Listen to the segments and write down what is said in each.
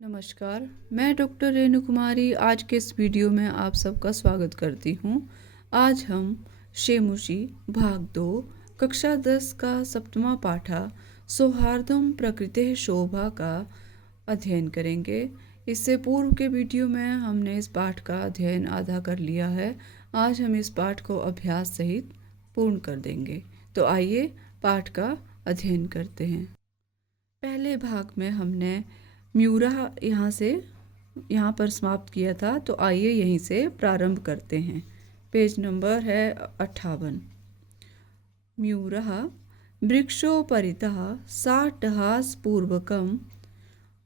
नमस्कार, मैं डॉक्टर रेणु कुमारी आज के इस वीडियो में आप सबका स्वागत करती हूँ। आज हम शेमुशी भाग 2 कक्षा 10 का 7वां पाठा सौहार्दम प्रकृति शोभा का अध्ययन करेंगे। इससे पूर्व के वीडियो में हमने इस पाठ का अध्ययन आधा कर लिया है। आज हम इस पाठ को अभ्यास सहित पूर्ण कर देंगे। तो आइए पाठ का अध्ययन करते हैं। पहले भाग में हमने म्यूरा यहाँ पर समाप्त किया था, तो आइए यहीं से प्रारंभ करते हैं। पेज नंबर है 58। म्यूरा वृक्षोपरितः साट्टहास पूर्वकम।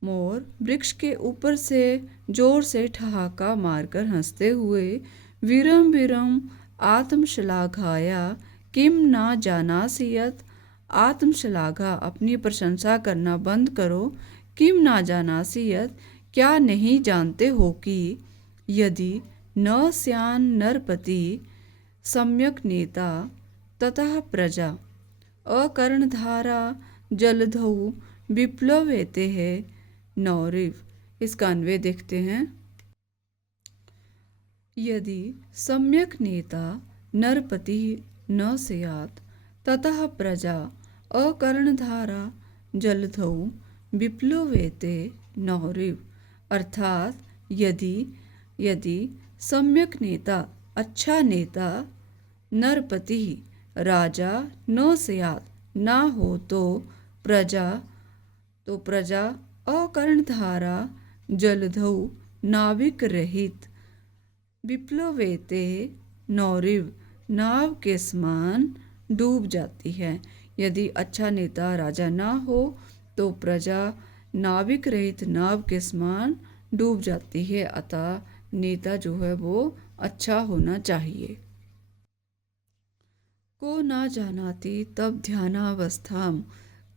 मोर वृक्ष के ऊपर से जोर से ठहाका मारकर हंसते हुए विरम विरम आत्मश्लाघाया किम ना जानासियत। आत्मश्लाघा अपनी प्रशंसा करना बंद करो। किम ना जानासियत क्या नहीं जानते हो कि यदि न स्यान नरपति सम्यक नेता ततः प्रजा अकर्णधारा जलधौ विप्लवेते है नौरिव। इसका अन्वय देखते हैं। यदि सम्यक नेता नरपति न स्यात् ततः प्रजा अकर्णधारा जलधौ विप्लवेते नौरिव। अर्थात यदि सम्यक नेता अच्छा नेता नरपति राजा न स्यात् ना हो तो प्रजा अकर्णधारा जलधौ नाविक रहित विप्लवेते नौरिव नाव के समान डूब जाती है। यदि अच्छा नेता राजा ना हो तो प्रजा नाविक रहित नाव के समान डूब जाती है। अतः नेता जो है वो अच्छा होना चाहिए। को ना जानाति तब ध्यानावस्थाम।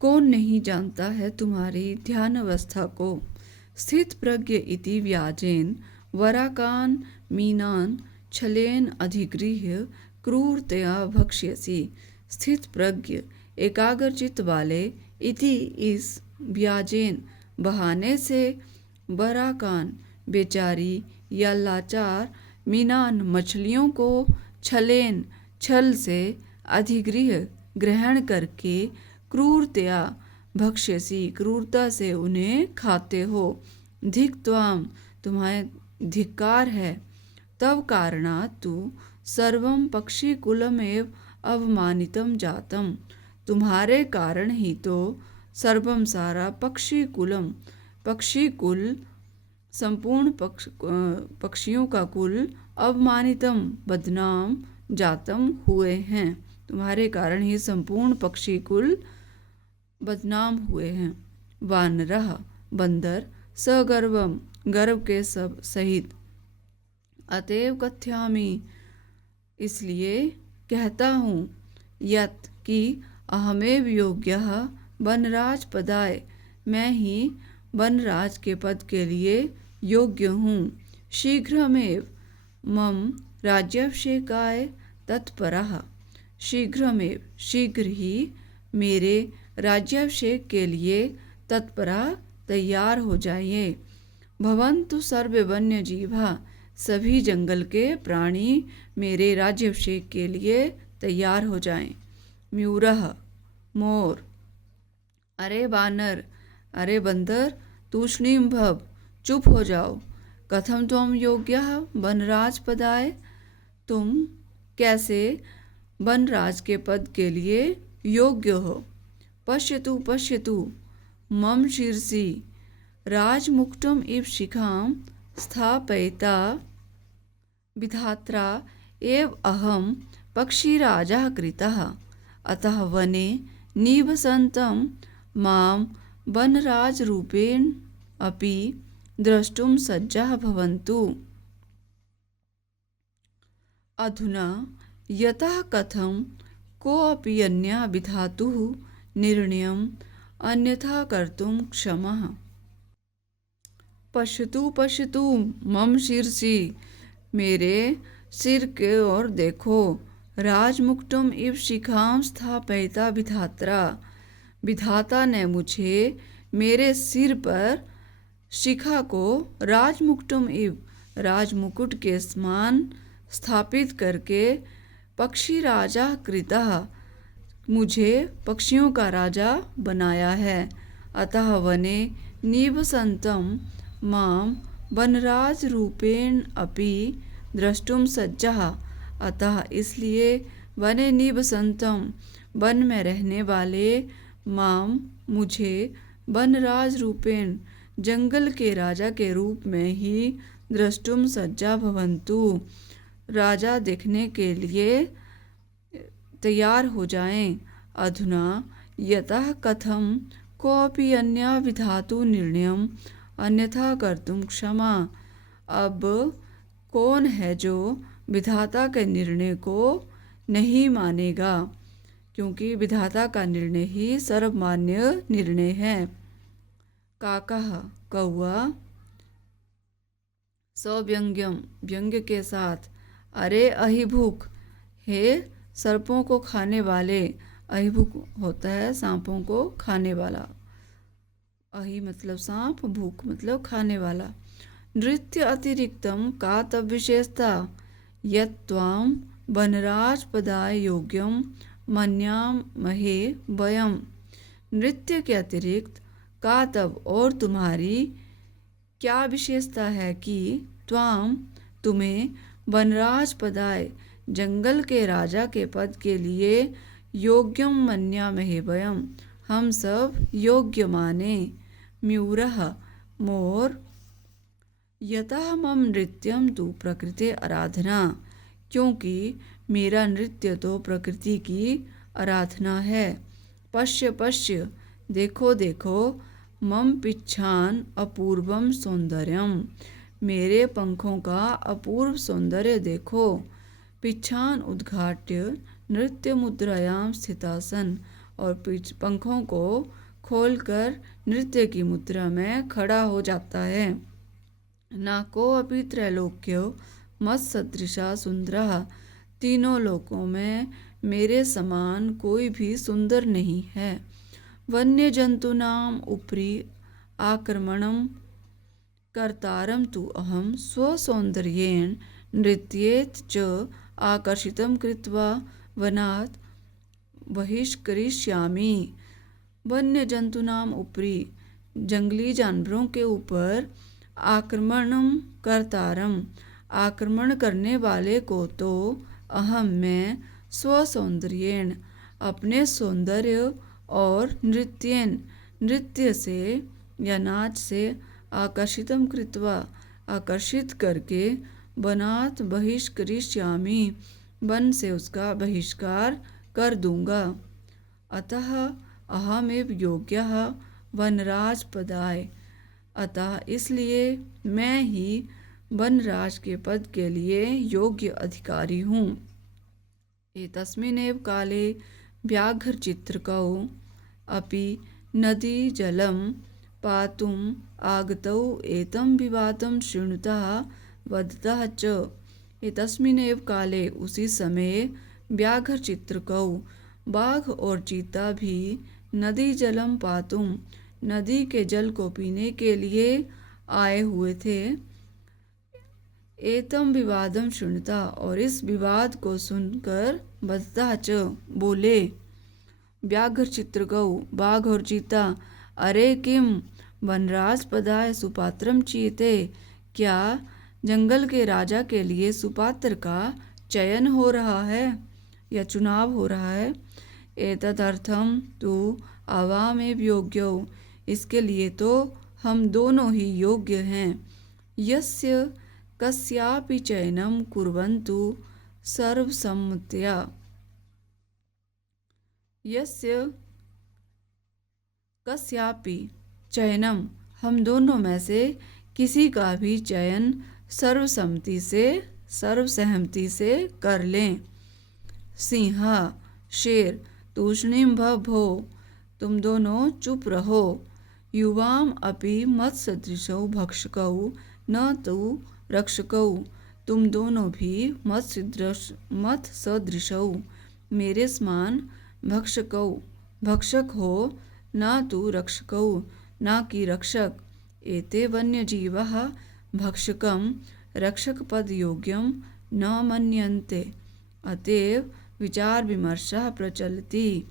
कौन नहीं जानता है तुम्हारी ध्यान अवस्था को। स्थित प्रज्ञ इति व्याजेन वराकान मीनान छलेन अधिगृह्य क्रूरतया भक्ष्यसि। स्थित प्रज्ञ एकाग्रचित्त वाले इति इस व्याजेन बहाने से वराकान बेचारी या लाचार मीनान मछलियों को छलेन छल से अधिगृह्य ग्रहण करके क्रूरतया भक्ष्यसि क्रूरता से उन्हें खाते हो। धिक त्वाम तुम्हारे धिक्कार है। तव कारणात् तु सर्वं पक्षी कुलमेव अवमानितम जातम। तुम्हारे कारण ही तो सर्वम सारा पक्षी कुल संपूर्ण पक्षियों का कुल अवमानितम बदनाम जातम हुए हैं। तुम्हारे कारण ही संपूर्ण पक्षी कुल बदनाम हुए हैं। वानरः बंदर सगर्वम गर्व के सब सहित अतएव कथ्यामि इसलिए कहता हूँ यत् कि अहमेव योग्यः वनराज पदाय मैं ही वनराज के पद के लिए योग्य हूँ। शीघ्रमेव मम राज्याभिषेकाय तत्परः। शीघ्रमेव शीघ्र ही मेरे राज्याभिषेक के लिए तत्परा तैयार हो जाइए। भवन्तु सर्वे वन्य जीवा सभी जंगल के प्राणी मेरे राज्याभिषेक के लिए तैयार हो जाएं। म्यूरः मोर। अरे वानर अरे बंदर तूष्णीम भव चुप हो जाओ। कथम त्वम योग्यः वनराज पदाय तुम कैसे वनराज के पद के लिए योग्य हो। पश्यतु मम शीर्षि राजमुकुटम इव शिखाम स्थापयिता विधात्रा एव अहम पक्षीराजः कृतः। अतः वने निवसन्तं मां वनराजरूपेण अपि द्रष्टुं सज्जाः भवन्तु। अधुना यतः कथं कोऽपि अन्यः विधातुः निर्णयम् अन्यथा कर्तुं क्षमः। पश्यतु मम शीर्षि मेरे सिर के ओर देखो। राजमुकुटम इव शिखाम स्थापयिता विधात्रा विधाता ने मुझे मेरे सिर पर शिखा को राजमुकुटम इव राजमुकुट के समान स्थापित करके पक्षी राजा कृतः मुझे पक्षियों का राजा बनाया है। अतः वने निवसन्तं मां वनराज रूपेण अपि द्रष्टुम सज्जः। अतः इसलिए वने निवसन्तं वन में रहने वाले माम मुझे वनराज रूपेण जंगल के राजा के रूप में ही द्रष्टुम सज्जा भवन्तु राजा देखने के लिए तैयार हो जाएं। अधुना यतः कथम कोऽपि अन्य विधातु निर्णयम अन्यथा कर्तुम क्षमा। अब कौन है जो विधाता के निर्णय को नहीं मानेगा, क्योंकि विधाता का निर्णय ही सर्वमान्य निर्णय है। काकः कौआ, सव्यंग्यम व्यंग्य के साथ, अरे अहिभुक हे सर्पों को खाने वाले। अहिभुक होता है सांपों को खाने वाला। अहि मतलब सांप, भूख मतलब खाने वाला। नृत्य अतिरिक्तम का तब विशेषता यत् त्वां वनराज पदाय योग्यम मन्यामहे वयम। नृत्य के अतिरिक्त का तब और तुम्हारी क्या विशेषता है कि त्वाम तुम्हें वनराज पदाय जंगल के राजा के पद के लिए योग्यम मन्यामहे वयम हम सब योग्य माने। म्यूरः मोर, यतः मम नृत्यम तु प्रकृति आराधना, क्योंकि मेरा नृत्य तो प्रकृति की आराधना है। पश्य पश्य देखो देखो, मम पिच्छान अपूर्वम सौंदर्यम, मेरे पंखों का अपूर्व सौंदर्य देखो। पिच्छान उद्घाट्य नृत्य मुद्रायाम स्थितासन, और पंखों को खोलकर नृत्य की मुद्रा में खड़ा हो जाता है। नाको अपि त्रैलोक्यो मत सदृशा सुंदरः, तीनों लोकों में मेरे समान कोई भी सुंदर नहीं है। वन्य जंतूनाम उपरि आक्रमणम कर्तारम तु अहम स्वसौंदर्येण नृत्येत च आकर्षितं कृत्वा वनात् बहिष्करिष्यामि। वन्य जंतूनाम उपरि जंगली जानवरों के ऊपर आक्रमणम कर्तारम आक्रमण करने वाले को तो अहम मैं स्वसौंदर्येण अपने सौंदर्य और नृत्येन नृत्य से या नाच से आकर्षितम कृत्वा आकर्षित करके वनात् बहिष्करिष्यामि वन से उसका बहिष्कार कर दूंगा। अतः अहमेव योग्यः वनराज पदाय, अतः इसलिए मैं ही वनराज के पद के लिए योग्य अधिकारी हूँ। एतस्मिन्नेव काले व्याघ्रचित्रकौ अपि नदी जलं पातुम् आगतौ एतं विवादं शृणुतः वदतः च। एतस्मिन्नेव काले उसी समय व्याघ्रचित्रकौ बाघ और चीता भी नदी जलम पातुम नदी के जल को पीने के लिए आए हुए थे। एतम विवादम शृणुता, और इस विवाद को सुनकर वदतः च बोले। व्याघ्र चित्रकौ बाघ और चीता, अरे किम वनराज पदाय सुपात्रम चीते, क्या जंगल के राजा के लिए सुपात्र का चयन हो रहा है या चुनाव हो रहा है। एतदर्थम तु आवामेव योग्यौ, इसके लिए तो हम दोनों ही योग्य हैं। यस्य कस्यापि चयनं कुर्वन्तु सर्वसम्मत्या, यस्य कस्यापि चयनम हम दोनों में से किसी का भी चयन सर्वसम्मति से सर्वसहमति से कर लें। सिंहा शेर, तूष्णीम भो, तुम दोनों चुप रहो। युवाम अपि मत सदृशौ भक्षकौ न तु रक्षकौ, तुम दोनों भी मत सदृशौ मेरे समान भक्षक हो, ना तू रक्षकौ ना कि रक्षक। एते वन्यजीवः भक्षकं रक्षकपदयोग्यं न मन्यन्ते, अतएव विचार विमर्शः प्रचलति।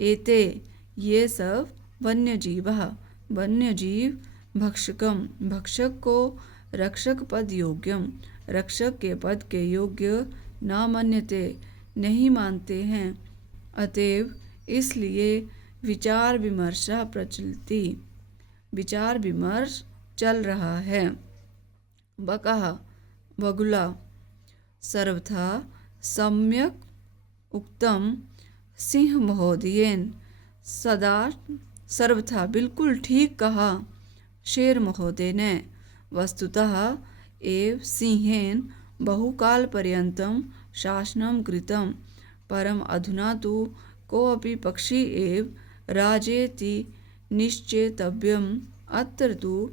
एते ये सब वन्यजीवः वन्यजीव भक्षकम भक्षक को रक्षक पद योग्यम रक्षक के पद के योग्य न मन्यते नहीं मानते हैं, अतएव इसलिए विचार विमर्श प्रचलति विचार विमर्श चल रहा है। बकः बगुला सर्वथा सम्यक उक्तम सिंह महोदयेन सदा सर्वथा बिल्कुल ठीक कहा शेर महोदय ने। वस्तुतः एव सिंहेन बहुकाल पर्यन्तं शासनं कृतं, परम अधुना तु कोऽपि पक्षी एव राजेति निश्चेतव्यम्। अत्र तु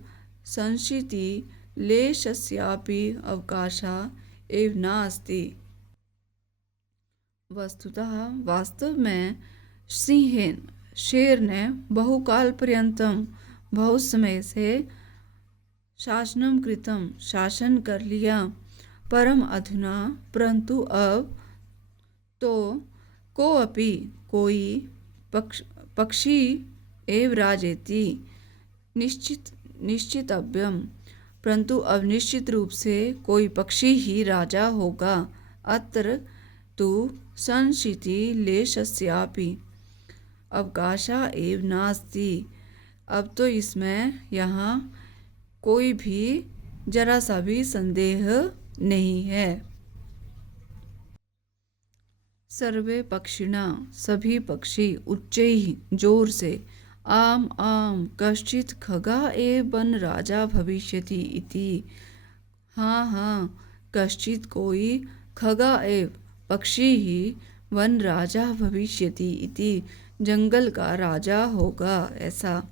संशीति लेशस्यापि अवकाशः एव नास्ति। वस्तुतः वास्तव में सिंहेन शेर ने बहुकाल पर्यंतम बहुत समय से शासनम कृतम शासन कर लिया, परम अधुना परंतु अब तो कोऽपि कोई पक्षी एव राजेति निश्चितव्यम, परंतु अब निश्चित रूप से कोई पक्षी ही राजा होगा। अत्र तु संशीति लेशस्यापि अवकाशः एव नास्ति, अब तो इसमें यहाँ कोई भी जरा सा भी संदेह नहीं है। सर्वे पक्षिणा सभी पक्षी उच्चैः जोर से आम आम कश्चित् खगः एव वन राजा भविष्यति इति। हाँ हाँ, कश्चित् कोई खगः एव पक्षी ही वन राजा भविष्यति इति जंगल का राजा होगा ऐसा।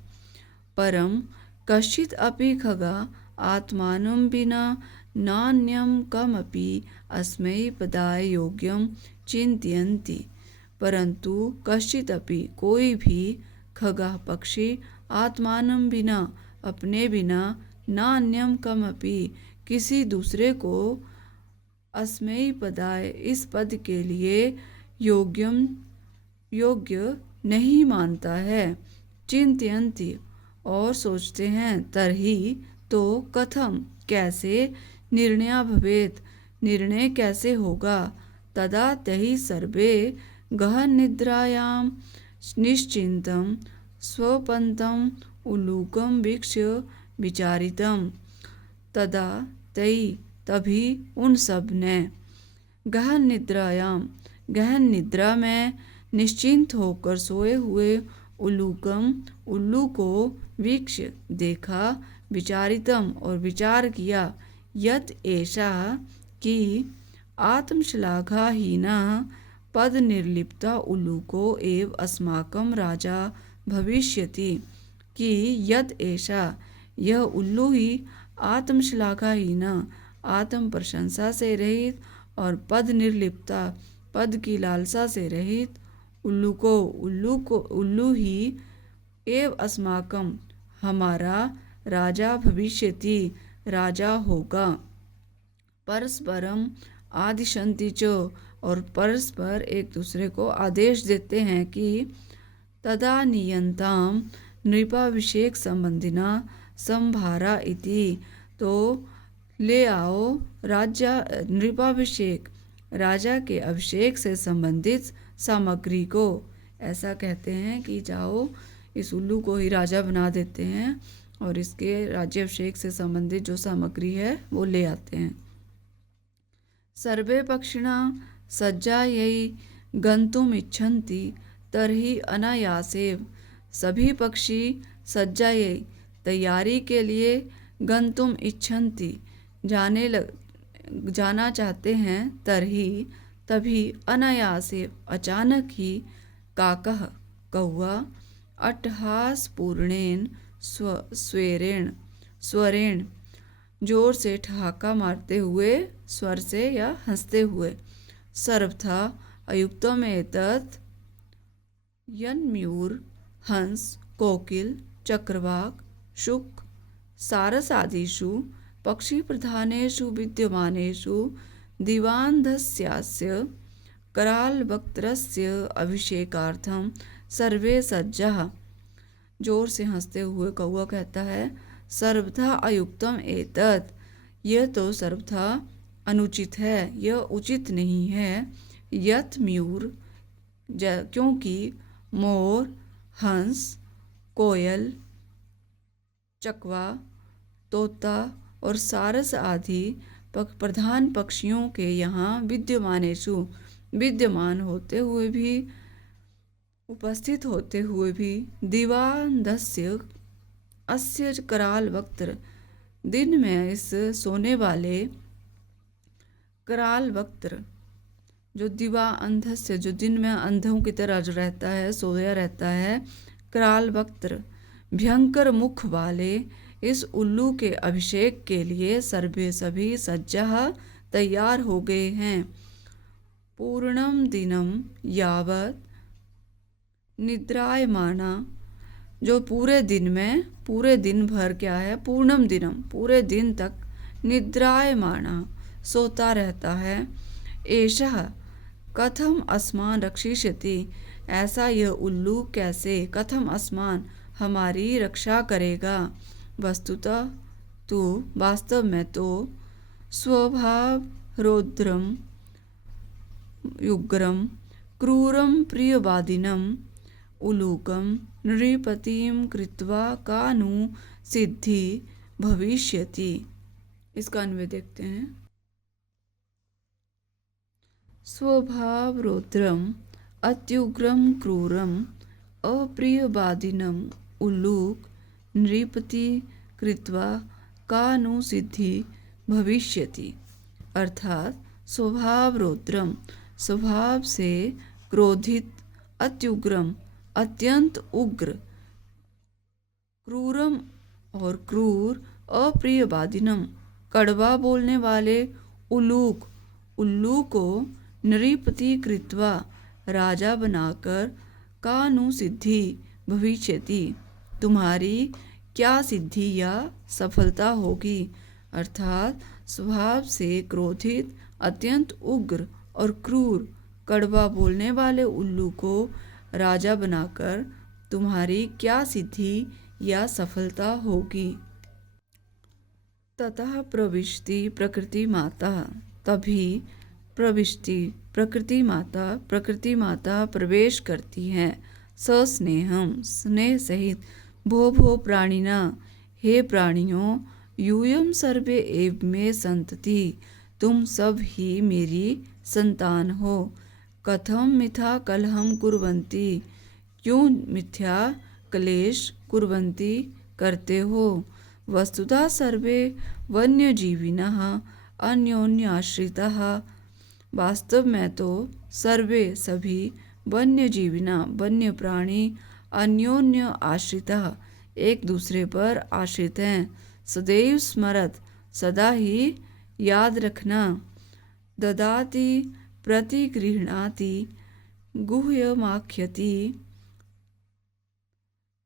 परम कश्चित् अपि खगः आत्मानं विना नान्यं कमपि अस्मै पदाय योग्यं चिन्तयन्ति, परंतु कश्चित् अपि कोई भी खगः पक्षी आत्मानं बिना अपने बिना नान्यं कमपि किसी दूसरे को अस्मै पदाय इस पद के लिए योग्य नहीं मानता है। चिंतयन्ति और सोचते हैं, तरही तो कथम कैसे निर्णय भवेत् निर्णय कैसे होगा। तदा तहि सर्वे गहन निद्रायां निश्चिन्तं स्वपन्तं उलूकं वीक्ष्य विचारितं। तदा तई तभी उन सब ने गहन निद्रा में निश्चिंत होकर सोए हुए उल्लू को वीक्ष्य देखा, विचारितम और विचार किया, यत ऐसा कि आत्मश्लाघाहीनः पद निर्लिप्ता उल्लूको एव अस्माकं राजा भविष्यति, कि यत ऐसा यह उल्लू ही आत्मश्लाघाहीन आत्म प्रशंसा से रहित और पद निर्लिप्ता पद की लालसा से रहित उल्लू ही एव अस्माकं हमारा राजा भविष्यति राजा होगा। परस्परम आदिशन्ति च और परस्पर एक दूसरे को आदेश देते हैं कि तदा नियंताम नृपाभिषेक संबंधिना संभारा इति, तो ले आओ नृपाभिषेक राजा के अभिषेक से संबंधित सामग्री को। ऐसा कहते हैं कि जाओ इस उल्लू को ही राजा बना देते हैं और इसके राज्याभिषेक से संबंधित जो सामग्री है वो ले आते हैं। सर्वे पक्षिणा सज्जायै गन्तुम इच्छन्ति तर्हि अनायासेव, सभी पक्षी सज्जायै तैयारी के लिए गन्तुम इच्छन्ति जाना चाहते हैं, तरही तभी अनायासेव अचानक ही काकः कौआ अट्टहासपूर्णेन स्वरेण जोर से ठहाका मारते हुए स्वर से या हंसते हुए, सर्वथा अयुक्तम एतत् यन्मयूर हंस कोकिल चक्रवाक शुक सारसादिषु पक्षिप्रधानेषु विद्यमानेषु दिवान्धस्यास्य करालवक्त्रस्य अभिषेकार्थं सर्वे सज्जाः। जोर से हंसते हुए कौआ कहता है, सर्वथा अयुक्तम एतत्, यह तो सर्वथा अनुचित है, यह उचित नहीं है। यत् म्यूर, क्योंकि मोर, हंस, कोयल, चकवा, तोता और सारस आदि प्रधान पक्षियों के यहाँ विद्यमान होते हुए भी, उपस्थित होते हुए भी, दिवान्दस्य अस्य कराल वक्त्र, दिन में इस सोने वाले कराल वक्त्र, जो दिवा अंधस्य, जो दिन में अंधों की तरह जो रहता है, सोया रहता है, कराल वक्त्र भयंकर मुख वाले इस उल्लू के अभिषेक के लिए सभी सज्जा तैयार हो गए हैं। पूर्णम दिनम यावत निद्रायमाना, जो पूरे दिन भर क्या है, पूर्णम दिनम, पूरे दिन तक, निद्रायमाना, सोता रहता है। एषः कथम अस्मान रक्षिष्यति, ऐसा यह उल्लू कैसे, कथम अस्मान, हमारी रक्षा करेगा। वस्तुतः तो, वास्तव में तो, स्वभाव रौद्रम युग्रम क्रूरम प्रियवादिनम उलूकम नृपतिम कृत्वा कानु सिद्धि भविष्यति। इसका अन्वय देखते हैं। स्वभाव रौद्रम अत्युग्रम क्रूरम अप्रियवादिनम उल्लूक नृपति कृत्वा कानु सिद्धि भविष्यति। अर्थात स्वभाव रौद्रम, स्वभाव से क्रोधित, अत्युग्रम, अत्यंत उग्र, क्रूरम और क्रूर, अप्रियवादिनम, कड़वा बोलने वाले, उल्लूक, उल्लू को नृपति कृत्वा, राजा बनाकर, कानु सिद्धि भविष्यति, तुम्हारी क्या सिद्धि या सफलता होगी। अर्थात स्वभाव से क्रोधित, अत्यंत उग्र और क्रूर, कड़वा बोलने वाले उल्लू को राजा बनाकर तुम्हारी क्या सिद्धि या सफलता होगी। ततः प्रविष्टि प्रकृति माता, तभी प्रविष्टि प्रकृति माता प्रवेश करती है। सस्नेहम, स्नेह सहित, भो प्राणिना, हे प्राणियों, यूयम सर्वे एव मे संतति, तुम सब ही मेरी संतान हो। कथम मिथ्या कलहम कुर्वन्ति, क्यों मिथ्या क्लेश कुर्वन्ति, करते हो। वस्तुतः सर्वे वन्यजीविनः अन्योन्याश्रिताः, वास्तव में तो सर्वे सभी वन्यजीविना, वन्य प्राणी, अन्योन्य आश्रितः, एक दूसरे पर आश्रित हैं। सदैव स्मरत, सदा ही याद रखना। ददाति प्रतिगृह्णाति गुह्यमाख्यति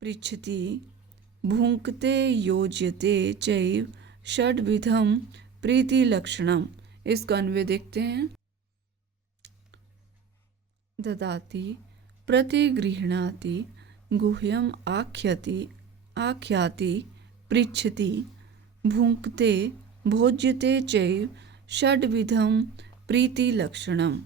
पृच्छति भुङ्क्ते योज्यते चैव षड्विधम प्रीतिलक्षणम। इसका अन्वय देखते हैं। ददाति प्रतिगृह्णाति गुह्यम आख्याति पृच्छति भुङ्क्ते भोज्यते चैव षड्विधम प्रीतिलक्षणम।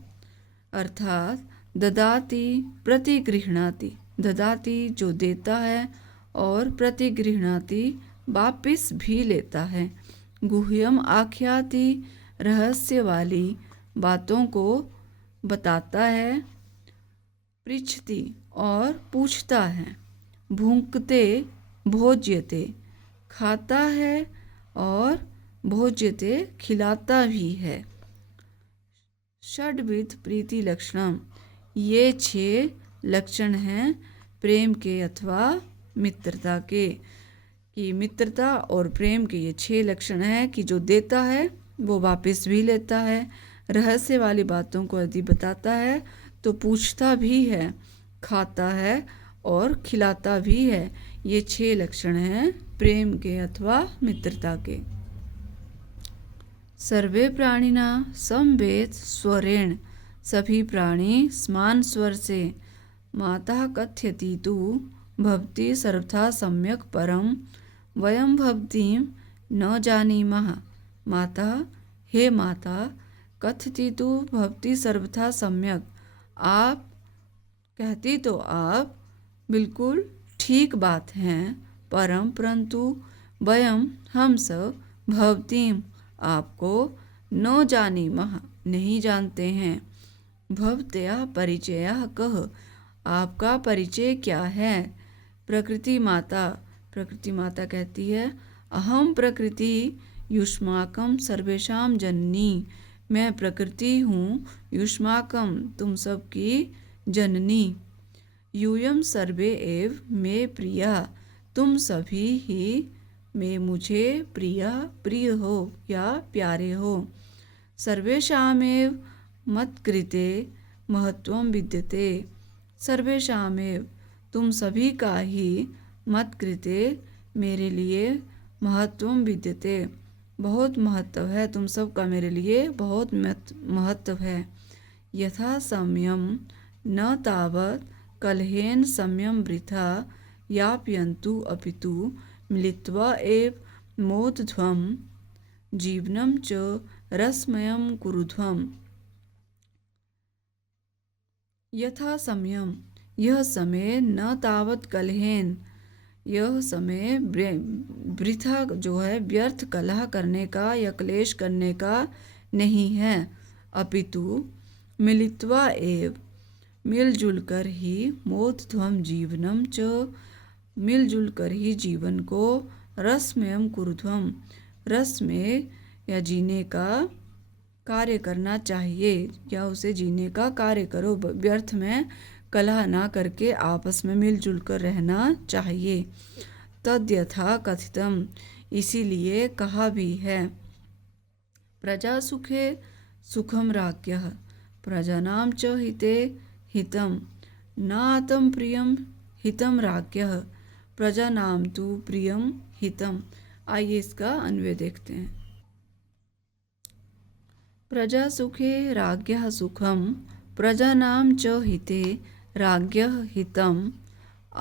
अर्थात ददाति प्रतिगृह्णाति, ददाति जो देता है, और प्रतिगृह्णाति वापिस भी लेता है। गुह्यम आख्याति रहस्य वाली बातों को बताता है। पृच्छति और पूछता है। भुङ्क्ते भोज्यते खाता है, और भोज्यते खिलाता भी है। षड्विध प्रीति लक्षणम, ये 6 लक्षण हैं प्रेम के अथवा मित्रता के। कि मित्रता और प्रेम के ये 6 लक्षण हैं कि जो देता है वो वापस भी लेता है, रहस्य वाली बातों को यदि बताता है तो पूछता भी है, खाता है और खिलाता भी है। ये 6 लक्षण हैं प्रेम के अथवा मित्रता के। सर्वे प्राणिना समवेत स्वरेण, सभी प्राणी समान स्वर से। माता कथयति तु भवती सर्वथा सम्यक परम, वयम भवतीं न जानीमः। माता, हे माता, कथयति तु भवती सर्वथा सम्यक, आप कहती तो आप बिल्कुल ठीक बात हैं, परम परंतु वयम हम सब भवतीम आपको न जानीमः नहीं जानते हैं। भवत्या परिचयः कः, आपका परिचय क्या है। प्रकृति माता, प्रकृति माता कहती है अहम प्रकृति युष्माकम सर्वेषां जननी, मैं प्रकृति हूँ, युष्माकम तुम सब की जननी। यूयम सर्वे एव मे प्रिया, तुम सभी ही में मुझे प्रिय हो या प्यारे हो। सर्वेषामेव मत्कृते महत्वं विद्यते, सर्वेषामेव तुम सभी का ही मत्कृते मेरे लिए महत्वं विद्यते, बहुत महत्व है, तुम सब का मेरे लिए बहुत महत्व है। यथा सम्यम न तावत कलहेन सम्यम वृथा, यापयन्तु अपितु मिलित्वा एव मोदध्वं, जीवनं च रसमयं कुरुध्वम्। यथा सम्यम, यह समय न तावत कलहेन, यह समय वृथा जो है व्यर्थ कलह करने का या क्लेश करने का नहीं है, अपितु मिलित्वा एव मिलजुल कर ही मोदध्वम जीवनम च, मिलजुल कर ही जीवन को रसमयम कुरुध्वम, रस में या जीने का कार्य करना चाहिए या उसे जीने का कार्य करो, व्यर्थ में कलह ना करके आपस में मिलजुल कर रहना चाहिए। तद्यथा कथितम, इसीलिए कहा भी है। प्रजा सुखे सुखम राज्ञः, प्रजानां च हिते हितम, नातं प्रियम हितम राज्ञः, प्रजानां तु प्रियम हितम। आइए इसका अन्वय देखते हैं। प्रजा सुखे राज्ञः सुखम, प्रजानां च हिते राज्ञः हितम,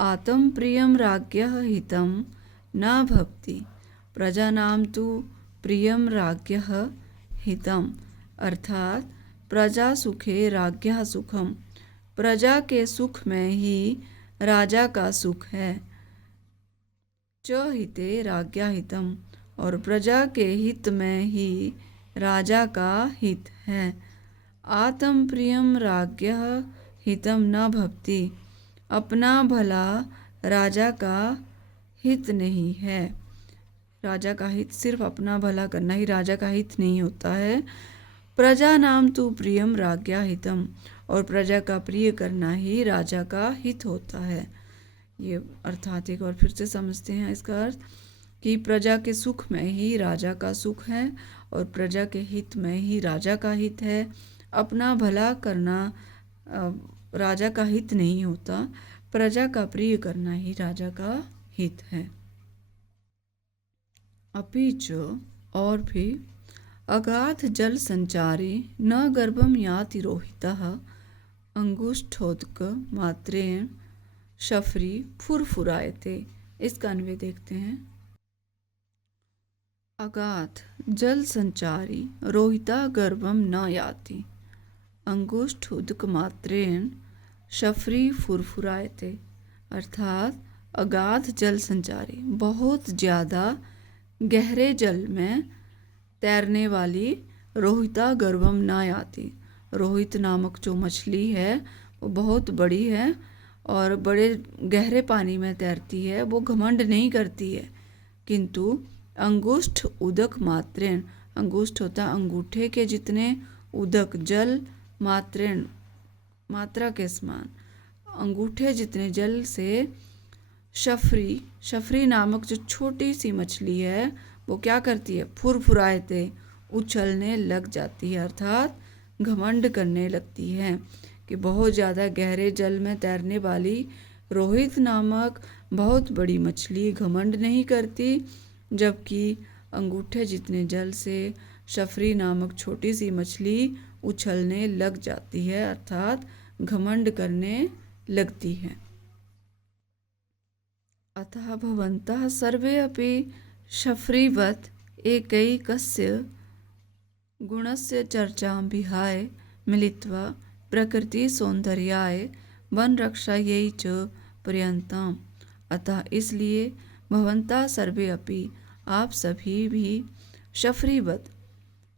आतं प्रियम राज्ञः हितम न भवति, प्रजानां तु प्रियम राज्ञः हितम। अर्थात प्रजा सुखे राज्ञः सुखम, प्रजा के सुख में ही राजा का सुख है। च हिते राज्ञा हितम, और प्रजा के हित में ही राजा का हित है। आत्म प्रियम राज्ञः हितम न भवति, अपना भला राजा का हित नहीं है। राजा का हित, सिर्फ अपना भला करना ही राजा का हित नहीं होता है। प्रजा नाम तु प्रियम राज्ञा हितम, और प्रजा का प्रिय करना ही राजा का हित होता है। ये अर्थात एक और फिर से समझते हैं इसका अर्थ कि प्रजा के सुख में ही राजा का सुख है और प्रजा के हित में ही राजा का हित है। अपना भला करना राजा का हित नहीं होता, प्रजा का प्रिय करना ही राजा का हित है। अपिच, और भी, अगाध जल संचारी न गर्भम याति रोहितः, अंगुष्ठोदक मात्रेण शफरी फुरफुरायते। इसका अन्वय देखते हैं। अगाध जल संचारी रोहिता गर्भम न याति, अंगुष्ठ उदक मात्रेण शफरी फुरफुरायते। अर्थात अगाध जल संचारी, बहुत ज़्यादा गहरे जल में तैरने वाली रोहिता गर्भम न याति। रोहित नामक जो मछली है वो बहुत बड़ी है और बड़े गहरे पानी में तैरती है, वो घमंड नहीं करती है, किंतु अंगुष्ठ उदक मात्रेण, अंगुष्ठ होता अंगूठे के जितने, उदक जल, मात्रेण मात्रा के समान, अंगूठे जितने जल से शफरी, शफरी नामक जो छोटी सी मछली है वो क्या करती है, फुरफुराते, उछलने लग जाती है, अर्थात घमंड करने लगती है कि बहुत ज़्यादा गहरे जल में तैरने वाली रोहित नामक बहुत बड़ी मछली घमंड नहीं करती, जबकि अंगूठे जितने जल से शफरी नामक छोटी सी मछली उछलने लग जाती है, अर्थात घमंड करने लगती है। अतः भवन्तः सर्वे अपि शफरीवत् एकैकस्य गुणस्य चर्चां विहाय मिलित्वा प्रकृतिसौन्दर्याय वनरक्षायै च पर्यन्ताम्। अतः इसलिए भवन्तः सर्वे अपि आप सभी भी शफरीवत्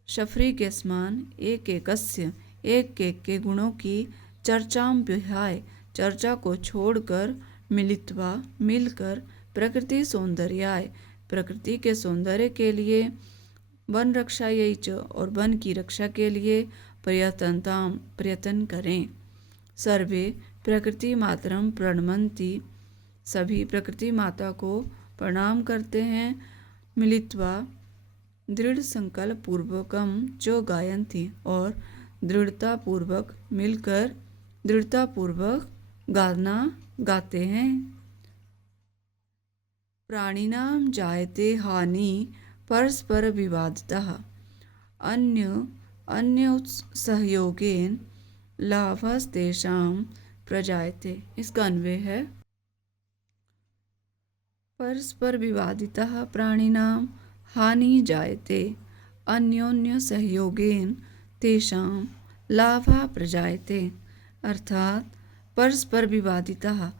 शफरी के समान एक एक के गुणों की चर्चां विहाय चर्चा को छोड़कर मिलित्वा मिलकर प्रकृति सौंदर्याय प्रकृति के सौंदर्य के लिए वन रक्षा यही च और वन की रक्षा के लिए प्रयत्न करें। सर्वे प्रकृति मातरम प्रणमन्ति सभी प्रकृति माता को प्रणाम करते हैं। मिलित्वा दृढ़ संकल्प पूर्वकम जो गायन्ति और दृढ़तापूर्वक मिलकर दृढ़तापूर्वक गाना गाते हैं। प्राणिनां जायते हानि परस्पर विवादितः अन्य सहयोगेन लाभस्तेषां प्रजायते। इसका अन्वय है परस्पर विवादितः प्राणिनां हानि जायते अन्योन्य सहयोगेन तेषां लाभः प्रजायते। अर्थात परस्पर विवादितः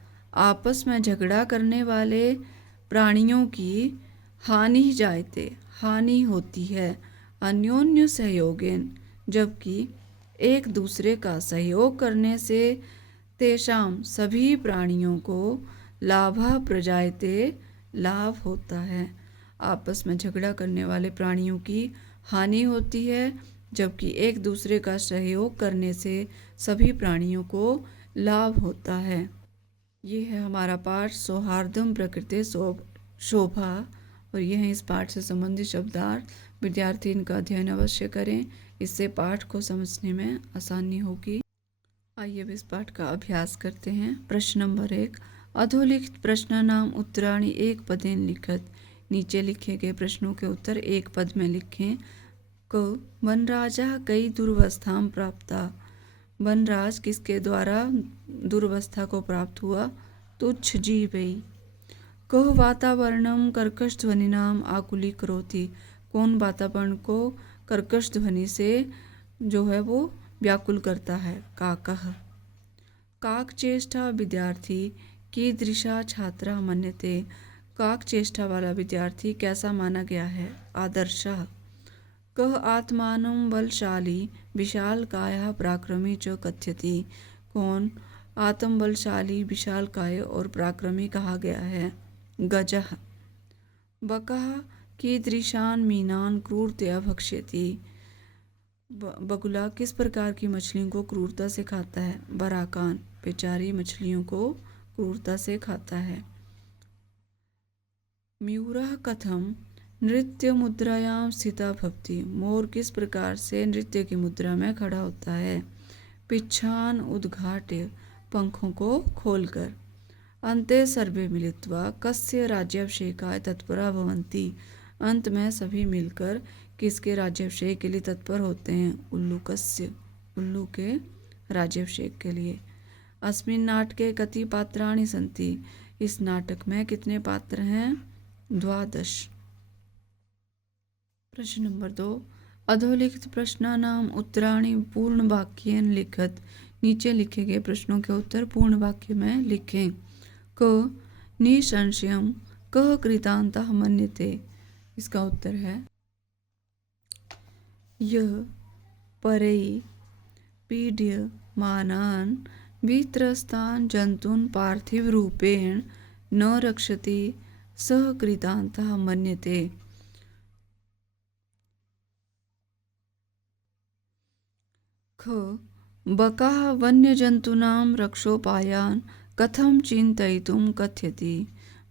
आपस में झगड़ा करने वाले प्राणियों की हानि जायते हानि होती है, अन्योन्य सहयोगेन जबकि एक दूसरे का सहयोग करने से तेषाम सभी प्राणियों को लाभः प्रजायते लाभ होता है। आपस में झगड़ा करने वाले प्राणियों की हानि होती है, जबकि एक दूसरे का सहयोग करने से सभी प्राणियों को लाभ होता है। ये है हमारा पाठ सौहार्दम प्रकृति शोभा, और यह इस पाठ से संबंधित शब्दार्थ विद्यार्थी इनका अध्ययन अवश्य करें, इससे पाठ को समझने में आसानी होगी। आइए अब इस पाठ का अभ्यास करते हैं। प्रश्न नंबर 1, अधोलिखित प्रश्नानाम उत्तराणि एक पदेन लिखत। नीचे लिखे गए प्रश्नों के उत्तर एक पद में लिखें। क वनराजा कई दुर्वस्थां प्राप्ता। वनराज किसके द्वारा दुर्वस्था को प्राप्त हुआ? तुच्छ जीवै। कह वातावरणम कर्कश ध्वनिनाम आकुली करोति। कौन वातावरण को कर्कश ध्वनि से जो है वो व्याकुल करता है? काकः। काक चेष्टा विद्यार्थी कीदृशा छात्रा मन्यते। काक चेष्टा वाला विद्यार्थी कैसा माना गया है? आदर्शः। कह आत्मानं बलशाली विशालकायः पराक्रमी च कथ्यति। कौन आत्मबलशाली विशालकाय और पराक्रमी कहा गया है? गजः। बकः कीदृशान् मीनान् क्रूरतया भक्ष्यति। बगुला किस प्रकार की मछलियों को क्रूरता से खाता है? बराकान बेचारी मछलियों को क्रूरता से खाता है। मयूरः कथम नृत्य मुद्रायां स्थिता भवति। मोर किस प्रकार से नृत्य की मुद्रा में खड़ा होता है? पिच्छान उद्घाट्य पंखों को खोलकर। अन्ते सर्वे मिलित्वा कस्य राज्याभिषेकाय तत्परा भवन्ति। अंत में सभी मिलकर किसके राज्याभिषेक के लिए तत्पर होते हैं? उल्लूकस्य उल्लू के राज्याभिषेक के लिए। अस्मिन् नाटके कति पात्राणि सन्ति। इस नाटक में कितने पात्र हैं? 12। प्रश्न नंबर 2, अधोलिखित प्रश्नानाम उत्तराणि पूर्ण वाक्येन लिखत। नीचे लिखे गए प्रश्नों के उत्तर पूर्ण वाक्य में लिखें। क निसंशयं कः कृतान्तः मन्यते। इसका उत्तर है यह परैः पीड्यमानान् वित्रस्तान् जन्तून् पार्थिव रूपेण न रक्षति सः कृतान्तः मन्यते। ख बकाः वन्यजन्तूनां रक्षोपायान् कथं चिन्तयितुं कथयति।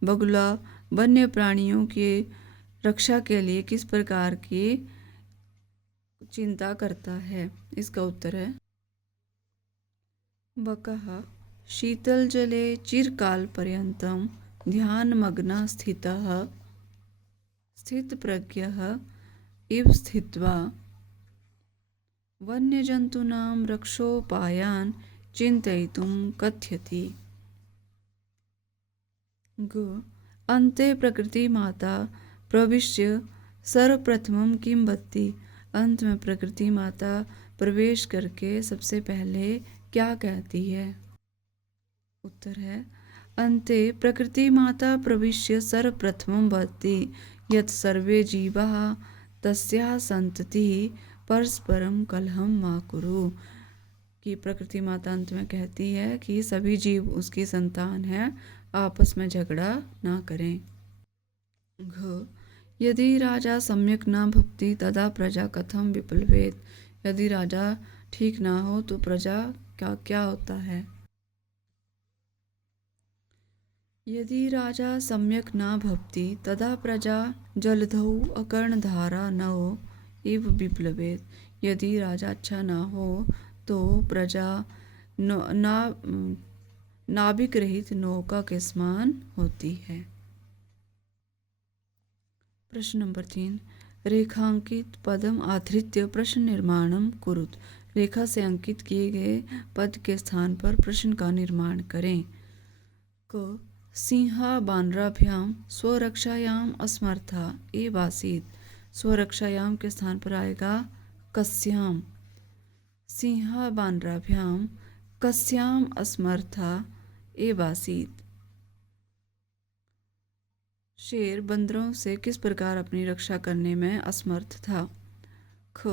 बगुला वन्य प्राणियों की रक्षा के लिए किस प्रकार की चिंता करता है? इसका उत्तर है बकः शीतलजले चिरकालपर्यन्तं ध्यानमग्नः स्थितप्रज्ञः इव स्थित्वा वन्यजन्तूनां रक्षोपायान् चिन्तयितुं कथयति। ग अन्ते प्रकृतिमाता प्रविश्य सर्वप्रथमं किं वदति। अंत में प्रकृति माता प्रवेश करके सबसे पहले क्या कहती है। उत्तर है अन्ते प्रकृति माता प्रविश्य सर्वप्रथमं वदति यत् सर्वे जीवाः तस्याः सन्ततिः परस्परं कलहं मा कुरु। कि प्रकृति माता अंत में कहती है कि सभी जीव उसकी संतान है, आपस में झगड़ा ना करें। घ यदि राजा सम्यक न भवति तदा प्रजा कथम विप्लवेत। यदि राजा ठीक ना हो तो प्रजा क्या क्या होता है। यदि राजा सम्यक न भवति तदा प्रजा जलधौ अकर्णधारा नौ इव विप्लवेत। यदि राजा अच्छा ना हो तो प्रजा नाविक रहित नौका के समान होती है। प्रश्न नंबर 3 रेखांकित पदम आधृत्य प्रश्न निर्माणम कुरुत। रेखा से अंकित किए गए पद के स्थान पर प्रश्न का निर्माण करें। क सिंहा बानराभ्याम स्वरक्षायाम असमर्था एव आसीत्। स्वरक्षायाम के स्थान पर आएगा कस्याम। सिंहा बानराभ्याम कस्याम असमर्था एव आसीत्। शेर बंदरों से किस प्रकार अपनी रक्षा करने में असमर्थ था। ख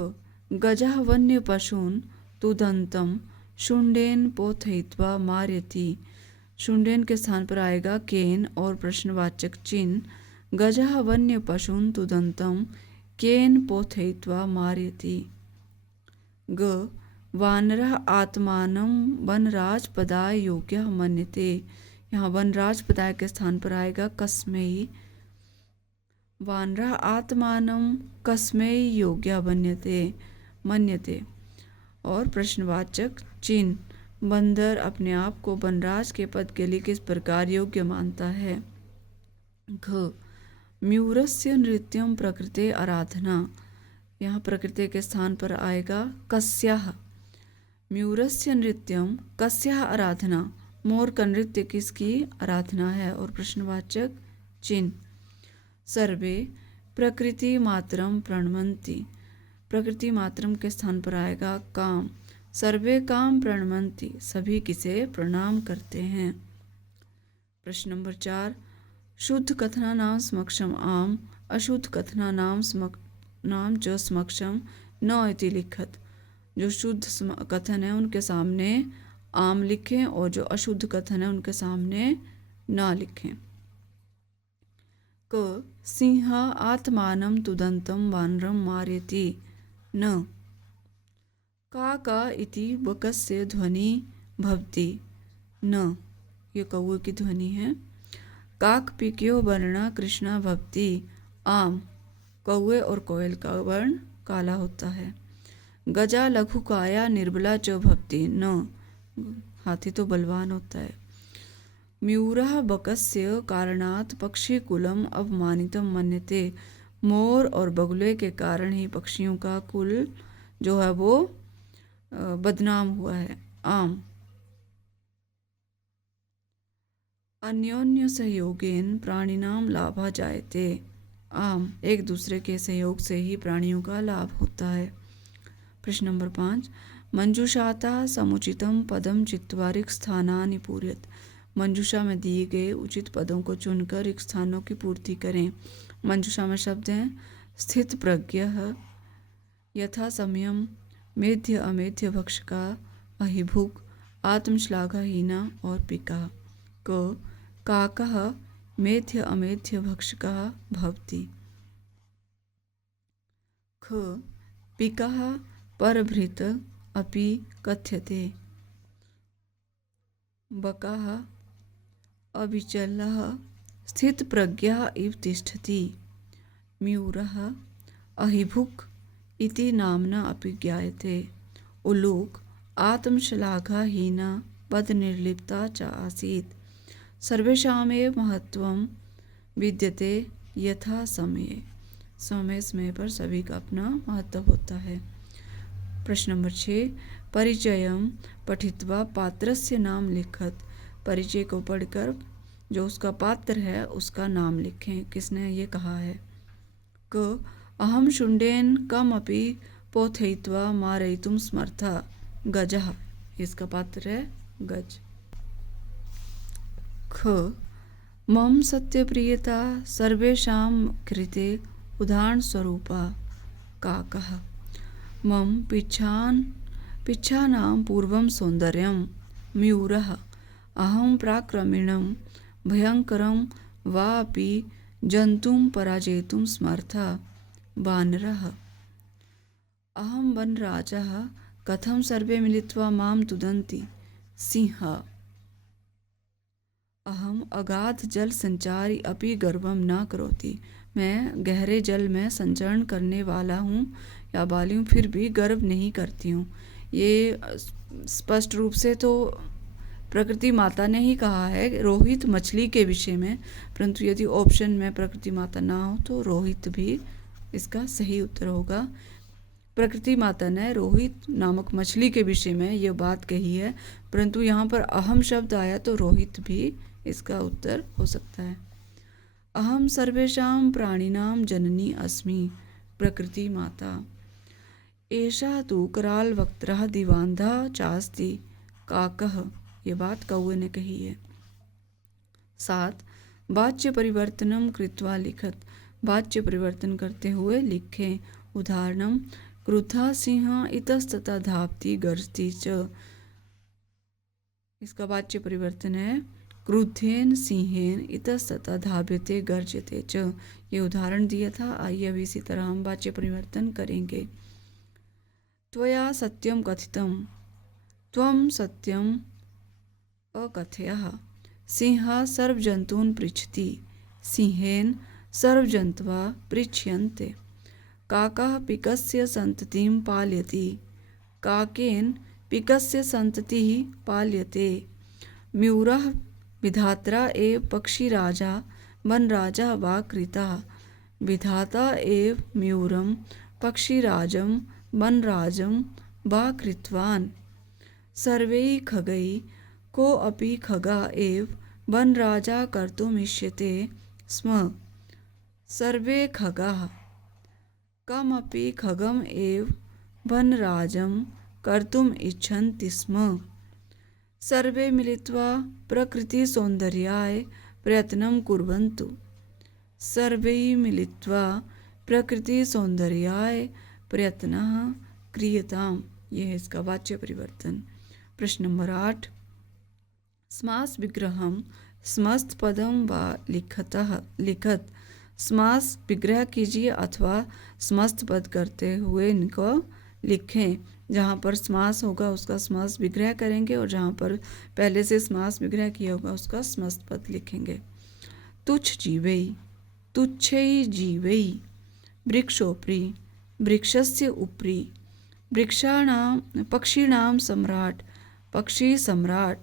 गजः वन्य पशून् तुदन्तं शुण्डेन पोथयित्वा मारयति। शुण्डेन के स्थान पर आएगा केन और प्रश्नवाचक चिन्ह। गजः वन्य पशून् तुदन्तं केन पोथयित्वा मारयति। ग वानरः आत्मानं वनराजपदाय योग्यः मन्यते। यहाँ वनराजपदाय के स्थान पर आएगा कस्मै। वानरः आत्मानं कस्मै योग्यः मन्यते और प्रश्नवाचक चिन्ह। बंदर अपने आप को वनराज के पद के लिए किस प्रकार योग्य मानता है। घ म्यूरस्य नृत्यं प्रकृते आराधना। यहाँ प्रकृति के स्थान पर आएगा कस्याः। म्यूरस्य नृत्यं कस्याः आराधना। मोर का नृत्य किसकी आराधना है और प्रश्नवाचक चिन्ह। सर्वे प्रकृति मातरम प्रणमन्ति। प्रकृति मातरम के स्थान पर आएगा काम। सर्वे काम प्रणमन्ति सभी किसे प्रणाम करते हैं। प्रश्न नंबर 4 शुद्ध कथनानां समक्षम आम अशुद्ध कथनानां नाम च समक्षम न इति लिखत। जो शुद्ध कथन है उनके सामने आम लिखें और जो अशुद्ध कथन है उनके सामने ना लिखें। क सिंह आत्मानं तुदन्तं वानरं मारयति न। का इति बकस्य ध्वनि भवति न। ये कौवे की ध्वनि है। काक पिक्यो वर्ण कृष्णा भवति आम। कौवे और कोयल का वर्ण काला होता है। गजा लघुकाया निर्बला च भवति न। हाथी तो बलवान होता है। म्यूरः बकस्य कारणात् पक्षीकुलम अवमानितम मन्यते। मोर और बगुले के कारण ही पक्षियों का कुल जो है वो बदनाम हुआ है। आम अन्योन्य सहयोगेन प्राणिनाम लाभा जायते। आम एक दूसरे के सहयोग से ही प्राणियों का लाभ होता है। प्रश्न नंबर 5 मंजूषाता समुचितम पदम चित्वा रिक्त स्थानानि पूरयत। मंजूषा में दिए गए उचित पदों को चुनकर रिक्त स्थानों की पूर्ति करें। मंजूषा में शब्द हैं स्थित प्रज्ञः, यथा समयम, मेध्य अमेध्य भक्षका, अहिभुक, आत्मश्लाघाहीना और पिका। क काकः मेध्य अमेध्य भक्षकः भवति। ख पिकः परभृत अपि कथ्यते। बकः अविचलः स्थितप्रज्ञः इव तिष्ठति। म्यूरः अहिभुक् इति नाम्ना अपि ज्ञायते। उलूक आत्मश्लाघाहीना पदनिर्लिप्ता च आसीत्। सर्वेषामेव महत्त्वं विद्यते यथा समये। समय समय पर सभी का अपना महत्व होता है। प्रश्न नंबर 6, परिचयम पठित्वा पात्रस्य नाम लिखत। परिचय को पढ़कर जो उसका पात्र है उसका नाम लिखें। किसने ये कहा है? क अहम शुंडेन कम अपि पोथयित्वा मारयितुं समर्था गजः। इसका पात्र है गज। ख मम सत्यप्रियता सर्वेषां कृते उदाहरण स्वरूपा काकः। मम पिच्छानां पूर्वं सौन्दर्यं मयूरः। अहं प्राक्रमिणं भयङ्करं वा अपि जन्तुं पराजेतुं समर्थः वानरः। अहं वनराजः कथं सर्वे मिलित्वा मां तुदन्ति सिंहः। अहम अगाध जल संचारी अपि गर्वं न करोति। मैं गहरे जल में संचरण करने वाला हूँ या वाली हूँ, फिर भी गर्व नहीं करती हूँ। ये स्पष्ट रूप से तो प्रकृति माता ने ही कहा है रोहित मछली के विषय में, परंतु यदि ऑप्शन में प्रकृति माता ना हो तो रोहित भी इसका सही उत्तर होगा। प्रकृति माता ने रोहित नामक मछली के विषय में ये बात कही है, परंतु यहाँ पर अहम शब्द आया तो रोहित भी इसका उत्तर हो सकता है। अहम सर्वेषां प्राणिनां जननी अस्मि प्रकृति माता। एषा तु करालवक्त्रः दिवान्धा चास्ति काकः। ये बात कौवे ने कही है। 7, वाच्य परिवर्तनम कृत्वा लिखत। वाच्य परिवर्तन करते हुए लिखें। उदाहरणम क्रुद्धा सिंह इतस्ततः धावति गर्जति च। इसका वाच्य परिवर्तन है क्रुद्धेन सिंहेन इतस्ततः धाव्यते गर्जते च। ये उदाहरण दिया था। आइए अब इसी तरह हम वाच्य परिवर्तन करेंगे। त्वया सत्यम कथितम त्वं सत्यम अकथयः। सिंहः सर्वजन्तून् पृच्छति सिंहेन सर्वजन्तवः पृच्छ्यन्ते। काकः पिकस्य सन्ततिं पालयति काकेन पिकस्य सन्ततिः पाल्यते। मयूरः विधात्रा एव पक्षिराजा वनराजः वा कृतः। विधाता एव मयूरं पक्षिराजं वनराजं वा कृतवान्। सर्वैः खगैः कोऽपि खगः एव वनराजा कर्तुमिष्यते स्म। सर्वे खगाः कमपि खगम् एव वनराजं कर्तुम् इच्छन्ति स्म। सर्वे मिलित्वा प्रकृतिसौन्दर्याय प्रयत्नं कुर्वन्तु। सर्वैः मिलित्वा प्रकृतिसौन्दर्याय प्रयत्नः क्रियताम्। यह है इसका वाच्य परिवर्तन। प्रश्न नंबर 8, समास विग्रहम समस्त पदम वा लिखत। समास विग्रह कीजिए अथवा समस्त पद करते हुए इनको लिखें। जहाँ पर समास होगा उसका समास विग्रह करेंगे और जहाँ पर पहले से समास विग्रह किया होगा उसका समस्त पद लिखेंगे। तुच्छ जीवै तुच्छै जीवै वृक्षोपरि वृक्षस्य उपरि वृक्षाणां पक्षिणां सम्राट पक्षी सम्राट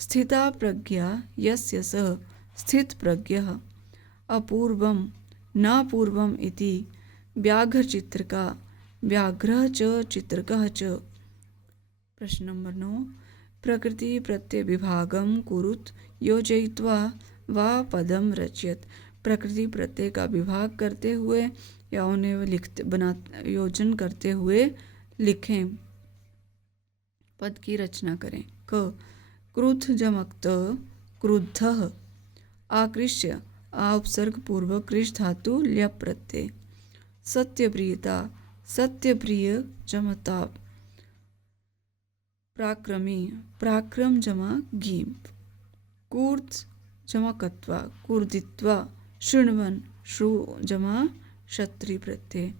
स्थिता प्रज्ञा यस्य सः स्थित प्रज्ञः। अपूर्वं न पूर्वम् इति व्याघ्रचित्रका व्याघ्रः च चित्रकः च। प्रश्न नंबर 9, प्रकृति प्रत्यय विभागम कुरुत योजयित्वा वा पदम रचयत। प्रकृति प्रत्यय का विभाग करते हुए या उन्हें योजन करते हुए लिखें। पद की रचना करें। क क्रुद्ध जमक्त क्रुद्धः। आकृष्य आ उपसर्ग पूर्वक कृष धातु ल्यप प्रत्यय। सत्यप्रियता सत्यप्रिय जमता। प्राक्रमी प्राक्रम जमा गीम। कूर्द जमा कत्वा कूर्दित्वा। शृण्वन श्रु जमा क्षत्रि प्रत्यय।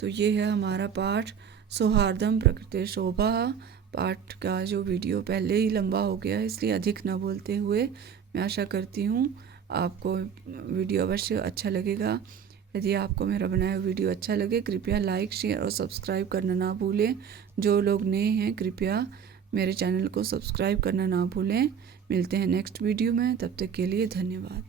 तो ये है हमारा पाठ सौहार्दम प्रकृति शोभा। पाठ का जो वीडियो पहले ही लंबा हो गया है इसलिए अधिक न बोलते हुए मैं आशा करती हूँ आपको वीडियो अवश्य अच्छा लगेगा। यदि आपको मेरा बनाया वीडियो अच्छा लगे कृपया लाइक शेयर और सब्सक्राइब करना ना भूलें। जो लोग नए हैं कृपया मेरे चैनल को सब्सक्राइब करना ना भूलें। मिलते हैं नेक्स्ट वीडियो में, तब तक के लिए धन्यवाद।